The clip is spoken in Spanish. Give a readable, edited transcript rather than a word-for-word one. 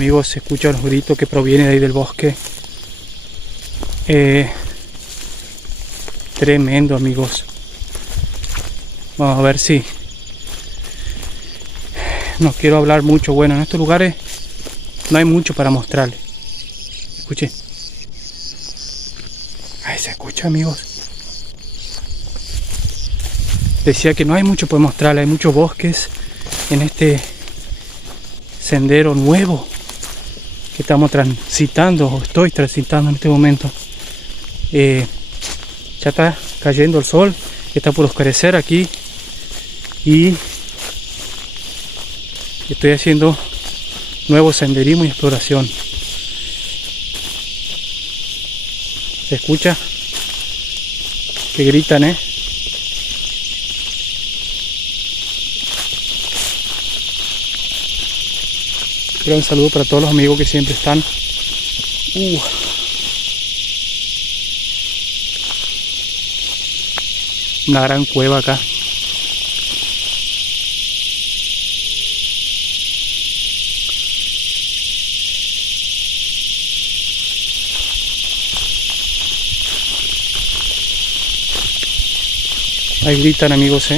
Amigos, se escuchan los gritos que provienen de ahí del bosque. Tremendo, amigos. Vamos a ver si... No quiero hablar mucho. Bueno, en estos lugares no hay mucho para mostrarles. Escuchen. Ahí se escucha, amigos. Decía que no hay mucho para mostrarles. Hay muchos bosques en este sendero nuevo que estamos transitando, o estoy transitando en este momento. Ya está cayendo el sol, está por oscurecer aquí y estoy haciendo nuevo senderismo y exploración. Se escucha que gritan, Un gran saludo para todos los amigos que siempre están. Una gran cueva acá. Ahí gritan, amigos,